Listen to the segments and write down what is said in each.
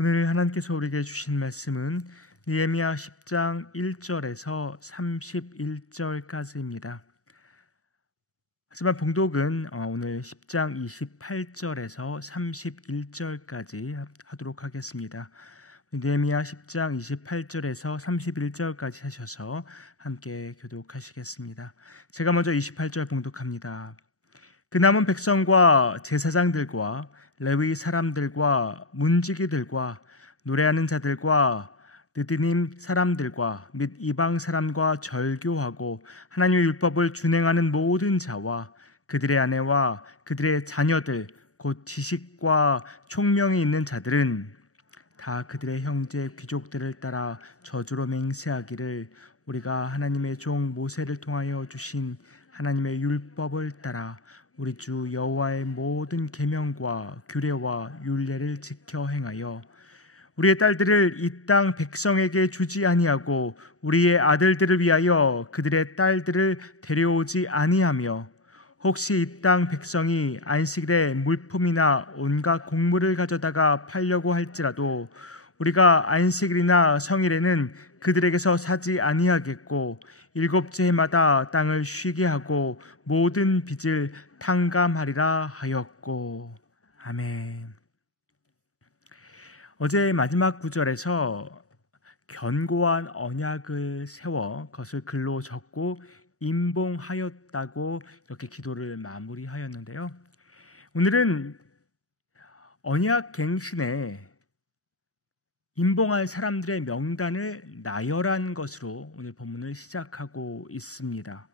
오늘 하나님께서 우리에게 주신 말씀은 느헤미야 10장 1절에서 31절까지입니다. 하지만 봉독은 오늘 10장 28절에서 31절까지 하도록 하겠습니다. 느헤미야 10장 28절에서 31절까지 하셔서 함께 교독하시겠습니다. 제가 먼저 28절 봉독합니다. 그 남은 백성과 제사장들과 레위 사람들과 문지기들과 노래하는 자들과 느디님 사람들과 및 이방 사람과 절교하고 하나님의 율법을 준행하는 모든 자와 그들의 아내와 그들의 자녀들 곧 지식과 총명이 있는 자들은 다 그들의 형제 귀족들을 따라 저주로 맹세하기를 우리가 하나님의 종 모세를 통하여 주신 하나님의 율법을 따라 우리 주 여호와의 모든 계명과 규례와 율례를 지켜 행하여 우리의 딸들을 이 땅 백성에게 주지 아니하고 우리의 아들들을 위하여 그들의 딸들을 데려오지 아니하며 혹시 이 땅 백성이 안식일에 물품이나 온갖 곡물을 가져다가 팔려고 할지라도 우리가 안식일이나 성일에는 그들에게서 사지 아니하겠고 일곱째 해마다 땅을 쉬게 하고 모든 빚을 탕감하리라 하였고. 아멘. 어제 마지막 구절에서 견고한 언약을 세워 그것을 글로 적고 임봉하였다고 이렇게 기도를 마무리하였는데요. 오늘은 언약 갱신에 임봉할 사람들의 명단을 나열한 것으로 오늘 본문을 시작하고 있습니다.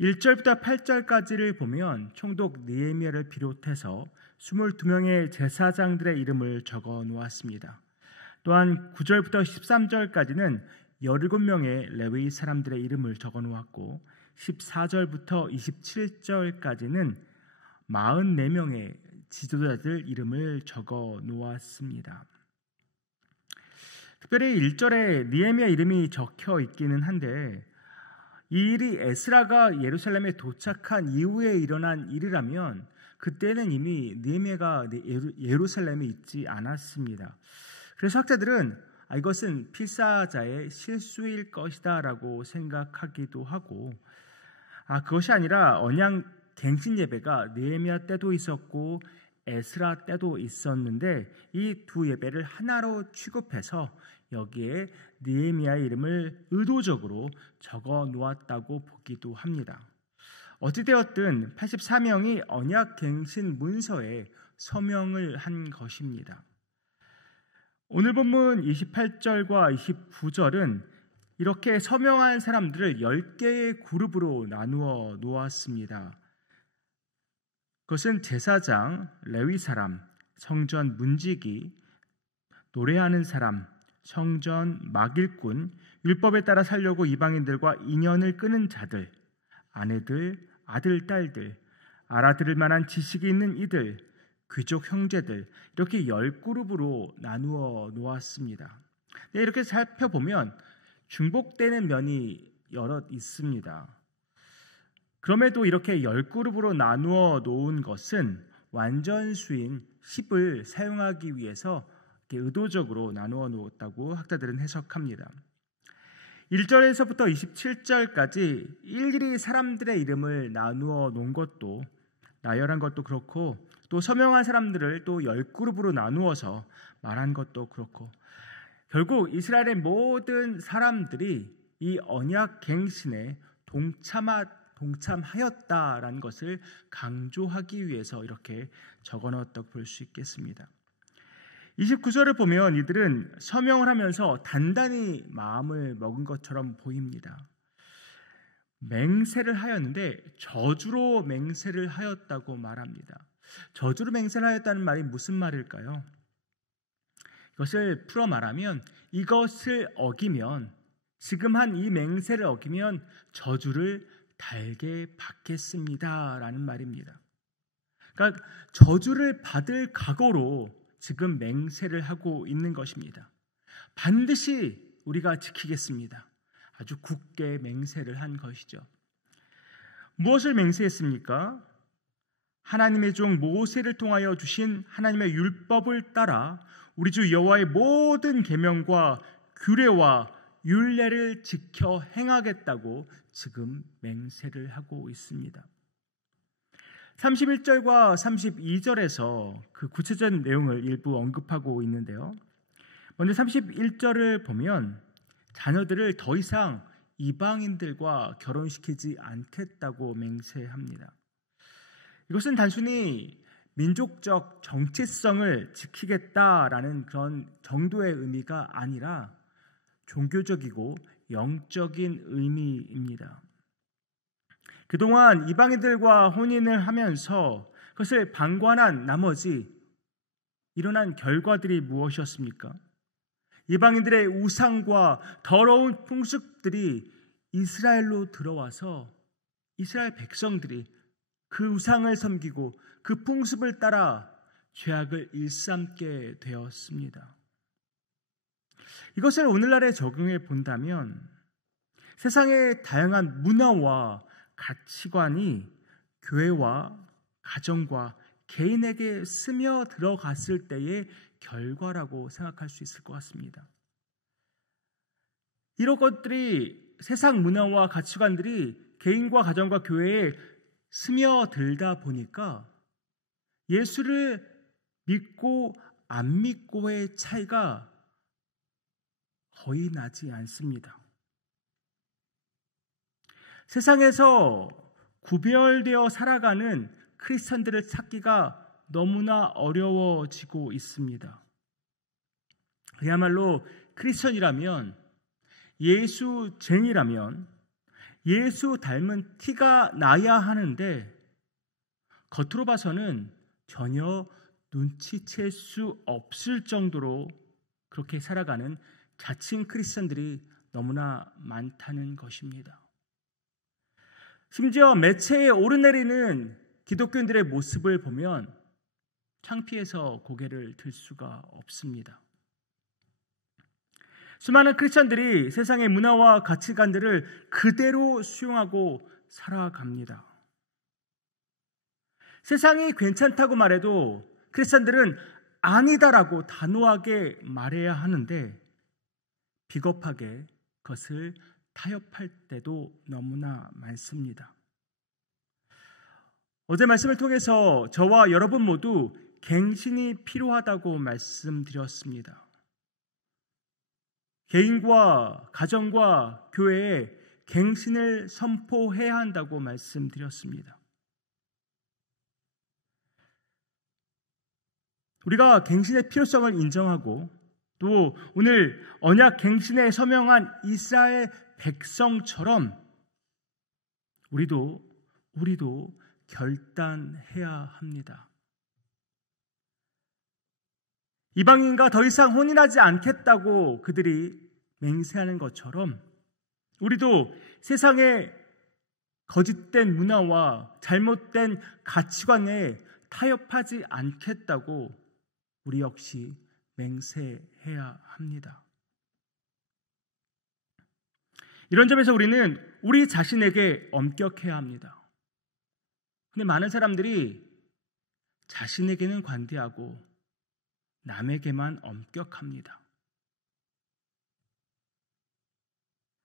1절부터 8절까지를 보면 총독 느헤미야를 비롯해서 22명의 제사장들의 이름을 적어 놓았습니다. 또한 9절부터 13절까지는 17명의 레위 사람들의 이름을 적어 놓았고 14절부터 27절까지는 44명의 지도자들 이름을 적어 놓았습니다. 특별히 1절에 느헤미야 이름이 적혀 있기는 한데 이 일이 에스라가 예루살렘에 도착한 이후에 일어난 일이라면 그때는 이미 느헤미야가 예루살렘에 있지 않았습니다. 그래서 학자들은 이것은 필사자의 실수일 것이다 라고 생각하기도 하고 그것이 아니라 언약 갱신 예배가 느헤미야 때도 있었고 에스라 때도 있었는데 이 두 예배를 하나로 취급해서 여기에 느헤미야의 이름을 의도적으로 적어 놓았다고 보기도 합니다. 어찌되었든 84명이 언약 갱신 문서에 서명을 한 것입니다. 오늘 본문 28절과 29절은 이렇게 서명한 사람들을 10개의 그룹으로 나누어 놓았습니다. 그것은 제사장, 레위 사람, 성전 문지기, 노래하는 사람, 성전 막일꾼, 율법에 따라 살려고 이방인들과 인연을 끄는 자들, 아내들, 아들, 딸들, 알아들을 만한 지식이 있는 이들, 귀족 형제들 이렇게 10그룹으로 나누어 놓았습니다. 이렇게 살펴보면 중복되는 면이 여럿 있습니다. 그럼에도 이렇게 10그룹으로 나누어 놓은 것은 완전수인 10을 사용하기 위해서 의도적으로 나누어 놓았다고 학자들은 해석합니다. 1절에서부터 27절까지 일일이 사람들의 이름을 나누어 놓은 것도 나열한 것도 그렇고 또 서명한 사람들을 또 10그룹으로 나누어서 말한 것도 그렇고 결국 이스라엘의 모든 사람들이 이 언약 갱신에 동참하였다라는 것을 강조하기 위해서 이렇게 적어놓았다고 볼 수 있겠습니다. 29절을 보면 이들은 서명을 하면서 단단히 마음을 먹은 것처럼 보입니다. 맹세를 하였는데 저주로 맹세를 하였다고 말합니다. 저주로 맹세를 하였다는 말이 무슨 말일까요? 이것을 풀어 말하면 이것을 어기면 지금 한 이 맹세를 어기면 저주를 달게 받겠습니다 라는 말입니다. 그러니까 저주를 받을 각오로 지금 맹세를 하고 있는 것입니다. 반드시 우리가 지키겠습니다. 아주 굳게 맹세를 한 것이죠. 무엇을 맹세했습니까? 하나님의 종 모세를 통하여 주신 하나님의 율법을 따라 우리 주 여호와의 모든 계명과 규례와 율례를 지켜 행하겠다고 지금 맹세를 하고 있습니다. 31절과 32절에서 그 구체적인 내용을 일부 언급하고 있는데요. 먼저 31절을 보면 자녀들을 더 이상 이방인들과 결혼시키지 않겠다고 맹세합니다. 이것은 단순히 민족적 정체성을 지키겠다라는 그런 정도의 의미가 아니라 종교적이고 영적인 의미입니다. 그동안 이방인들과 혼인을 하면서 그것을 방관한 나머지 일어난 결과들이 무엇이었습니까? 이방인들의 우상과 더러운 풍습들이 이스라엘로 들어와서 이스라엘 백성들이 그 우상을 섬기고 그 풍습을 따라 죄악을 일삼게 되었습니다. 이것을 오늘날에 적용해 본다면 세상의 다양한 문화와 가치관이 교회와 가정과 개인에게 스며 들어갔을 때의 결과라고 생각할 수 있을 것 같습니다. 이런 것들이 세상 문화와 가치관들이 개인과 가정과 교회에 스며들다 보니까 예수를 믿고 안 믿고의 차이가 거의 나지 않습니다. 세상에서 구별되어 살아가는 크리스천들을 찾기가 너무나 어려워지고 있습니다. 그야말로 크리스천이라면, 예수쟁이라면 예수 닮은 티가 나야 하는데 겉으로 봐서는 전혀 눈치챌 수 없을 정도로 그렇게 살아가는 자칭 크리스천들이 너무나 많다는 것입니다. 심지어 매체에 오르내리는 기독교인들의 모습을 보면 창피해서 고개를 들 수가 없습니다. 수많은 크리스천들이 세상의 문화와 가치관들을 그대로 수용하고 살아갑니다. 세상이 괜찮다고 말해도 크리스천들은 아니다라고 단호하게 말해야 하는데 비겁하게 그것을 타협할 때도 너무나 많습니다. 어제 말씀을 통해서 저와 여러분 모두 갱신이 필요하다고 말씀드렸습니다. 개인과 가정과 교회에 갱신을 선포해야 한다고 말씀드렸습니다. 우리가 갱신의 필요성을 인정하고 또 오늘 언약 갱신에 서명한 이스라엘 백성처럼 우리도 결단해야 합니다. 이방인과 더 이상 혼인하지 않겠다고 그들이 맹세하는 것처럼 우리도 세상의 거짓된 문화와 잘못된 가치관에 타협하지 않겠다고 우리 역시 맹세해야 합니다. 이런 점에서 우리는 우리 자신에게 엄격해야 합니다. 근데 많은 사람들이 자신에게는 관대하고 남에게만 엄격합니다.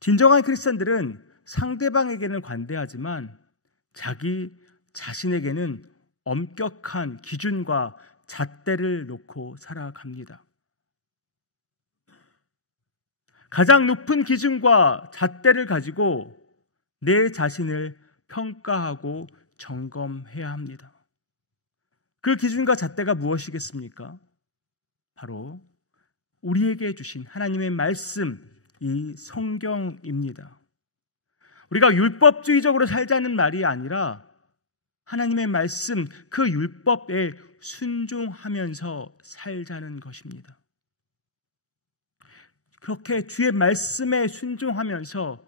진정한 크리스천들은 상대방에게는 관대하지만 자기 자신에게는 엄격한 기준과 잣대를 놓고 살아갑니다. 가장 높은 기준과 잣대를 가지고 내 자신을 평가하고 점검해야 합니다. 그 기준과 잣대가 무엇이겠습니까? 바로 우리에게 주신 하나님의 말씀, 이 성경입니다. 우리가 율법주의적으로 살자는 말이 아니라 하나님의 말씀, 그 율법에 순종하면서 살자는 것입니다. 그렇게 주의 말씀에 순종하면서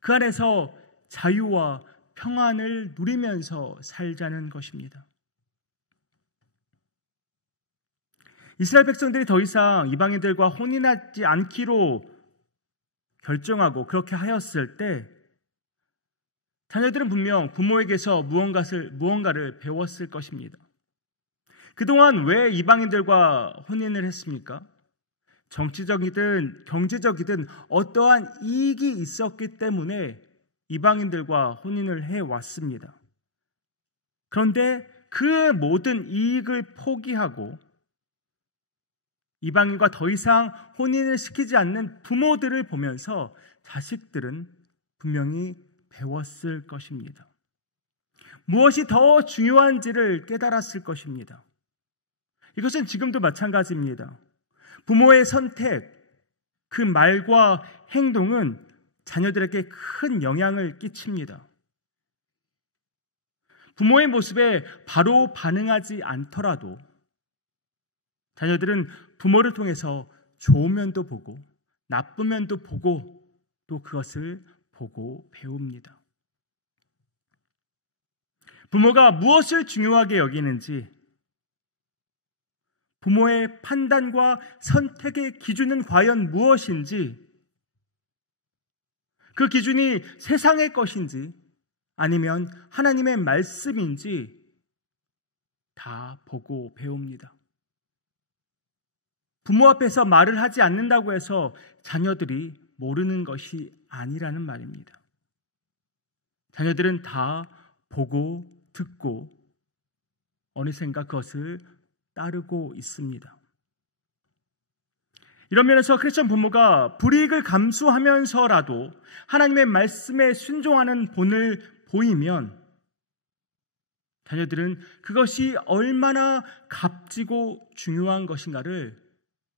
그 안에서 자유와 평안을 누리면서 살자는 것입니다. 이스라엘 백성들이 더 이상 이방인들과 혼인하지 않기로 결정하고 그렇게 하였을 때 자녀들은 분명 부모에게서 무언가를 배웠을 것입니다. 그동안 왜 이방인들과 혼인을 했습니까? 정치적이든 경제적이든 어떠한 이익이 있었기 때문에 이방인들과 혼인을 해왔습니다. 그런데 그 모든 이익을 포기하고 이방인과 더 이상 혼인을 시키지 않는 부모들을 보면서 자식들은 분명히 배웠을 것입니다. 무엇이 더 중요한지를 깨달았을 것입니다. 이것은 지금도 마찬가지입니다. 부모의 선택, 그 말과 행동은 자녀들에게 큰 영향을 끼칩니다. 부모의 모습에 바로 반응하지 않더라도 자녀들은 부모를 통해서 좋은 면도 보고 나쁜 면도 보고 또 그것을 보고 배웁니다. 부모가 무엇을 중요하게 여기는지, 부모의 판단과 선택의 기준은 과연 무엇인지, 그 기준이 세상의 것인지 아니면 하나님의 말씀인지 다 보고 배웁니다. 부모 앞에서 말을 하지 않는다고 해서 자녀들이 모르는 것이 아니라는 말입니다. 자녀들은 다 보고 듣고 어느샌가 그것을 따르고 있습니다. 이런 면에서 크리스천 부모가 불이익을 감수하면서라도 하나님의 말씀에 순종하는 본을 보이면 자녀들은 그것이 얼마나 값지고 중요한 것인가를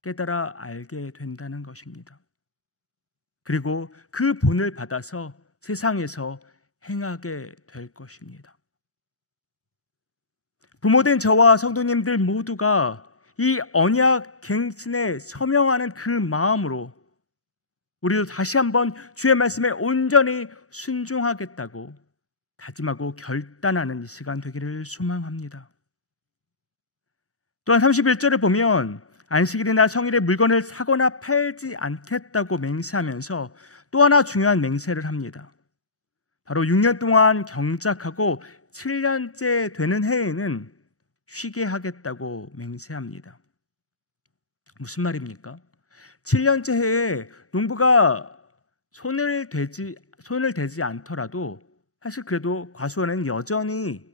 깨달아 알게 된다는 것입니다. 그리고 그 본을 받아서 세상에서 행하게 될 것입니다. 부모된 저와 성도님들 모두가 이 언약 갱신에 서명하는 그 마음으로 우리도 다시 한번 주의 말씀에 온전히 순종하겠다고 다짐하고 결단하는 이 시간 되기를 소망합니다. 또한 31절을 보면 안식일이나 성일에 물건을 사거나 팔지 않겠다고 맹세하면서 또 하나 중요한 맹세를 합니다. 바로 6년 동안 경작하고 7년째 되는 해에는 쉬게 하겠다고 맹세합니다. 무슨 말입니까? 7년째 해에 농부가 손을 대지 않더라도 사실 그래도 과수원에는 여전히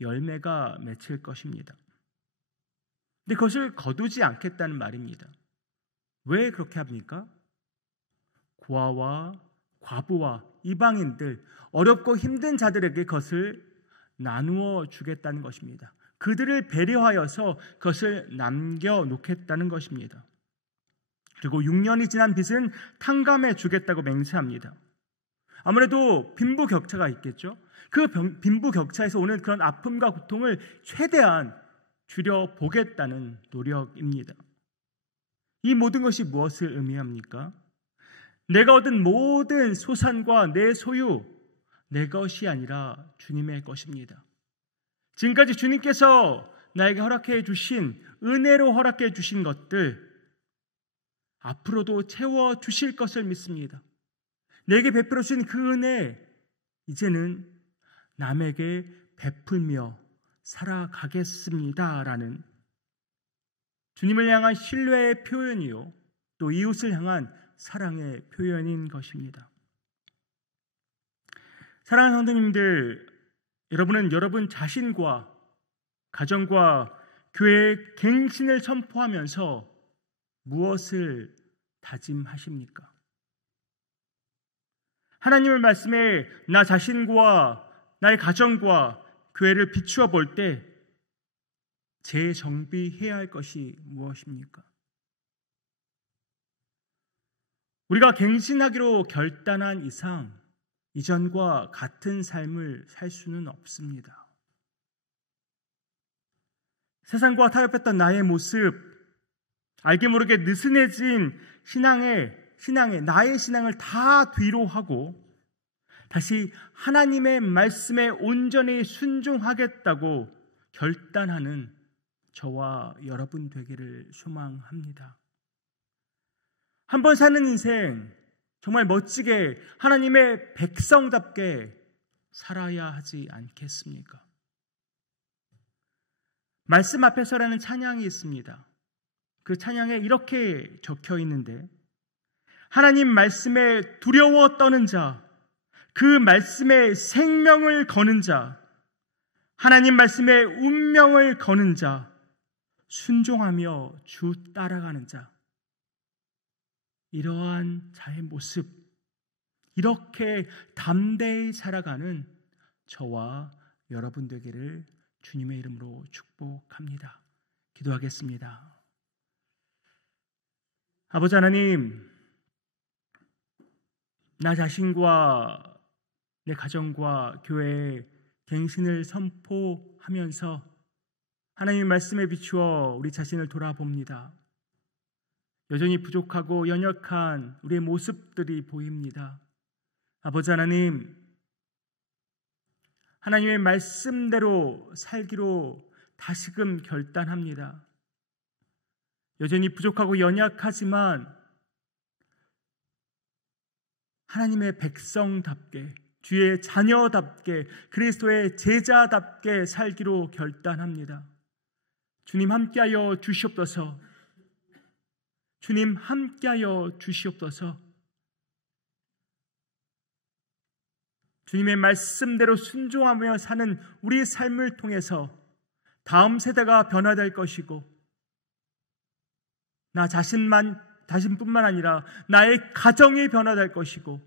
열매가 맺힐 것입니다. 근데 그것을 거두지 않겠다는 말입니다. 왜 그렇게 합니까? 고아와 과부와 이방인들, 어렵고 힘든 자들에게 그것을 나누어 주겠다는 것입니다. 그들을 배려하여서 그것을 남겨놓겠다는 것입니다. 그리고 6년이 지난 빚은 탕감해 주겠다고 맹세합니다. 아무래도 빈부격차가 있겠죠. 그 빈부격차에서 오는 그런 아픔과 고통을 최대한 줄여보겠다는 노력입니다. 이 모든 것이 무엇을 의미합니까? 내가 얻은 모든 소산과 내 소유, 내 것이 아니라 주님의 것입니다. 지금까지 주님께서 나에게 허락해 주신, 은혜로 허락해 주신 것들 앞으로도 채워 주실 것을 믿습니다. 내게 베풀어 주신 그 은혜 이제는 남에게 베풀며 살아가겠습니다라는 주님을 향한 신뢰의 표현이요 또 이웃을 향한 사랑의 표현인 것입니다. 사랑하는 성도님들, 여러분은 여러분 자신과 가정과 교회의 갱신을 선포하면서 무엇을 다짐하십니까? 하나님의 말씀에 나 자신과 나의 가정과 교회를 비추어 볼 때 재정비해야 할 것이 무엇입니까? 우리가 갱신하기로 결단한 이상 이전과 같은 삶을 살 수는 없습니다. 세상과 타협했던 나의 모습, 알게 모르게 느슨해진 나의 신앙을 다 뒤로 하고 다시 하나님의 말씀에 온전히 순종하겠다고 결단하는 저와 여러분 되기를 소망합니다. 한 번 사는 인생 정말 멋지게 하나님의 백성답게 살아야 하지 않겠습니까? 말씀 앞에서라는 찬양이 있습니다. 그 찬양에 이렇게 적혀 있는데, 하나님 말씀에 두려워 떠는 자, 그 말씀에 생명을 거는 자, 하나님 말씀에 운명을 거는 자, 순종하며 주 따라가는 자, 이러한 자의 모습, 이렇게 담대히 살아가는 저와 여러분 되기를 주님의 이름으로 축복합니다. 기도하겠습니다. 아버지 하나님, 나 자신과 내 가정과 교회에 갱신을 선포하면서 하나님의 말씀에 비추어 우리 자신을 돌아봅니다. 여전히 부족하고 연약한 우리의 모습들이 보입니다. 아버지 하나님, 하나님의 말씀대로 살기로 다시금 결단합니다. 여전히 부족하고 연약하지만 하나님의 백성답게, 주의 자녀답게, 그리스도의 제자답게 살기로 결단합니다. 주님 함께하여 주시옵소서. 주님 함께하여 주시옵소서. 주님의 말씀대로 순종하며 사는 우리 삶을 통해서 다음 세대가 변화될 것이고, 나 자신뿐만 아니라 나의 가정이 변화될 것이고,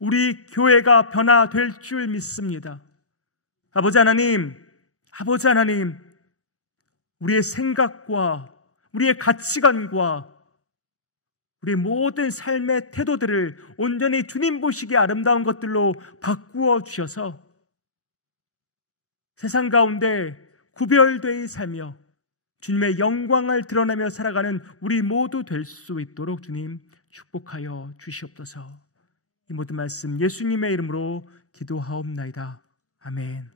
우리 교회가 변화될 줄 믿습니다. 아버지 하나님, 우리의 생각과 우리의 가치관과 우리의 모든 삶의 태도들을 온전히 주님 보시기에 아름다운 것들로 바꾸어 주셔서 세상 가운데 구별되이 살며 주님의 영광을 드러내며 살아가는 우리 모두 될 수 있도록 주님 축복하여 주시옵소서. 이 모든 말씀 예수님의 이름으로 기도하옵나이다. 아멘.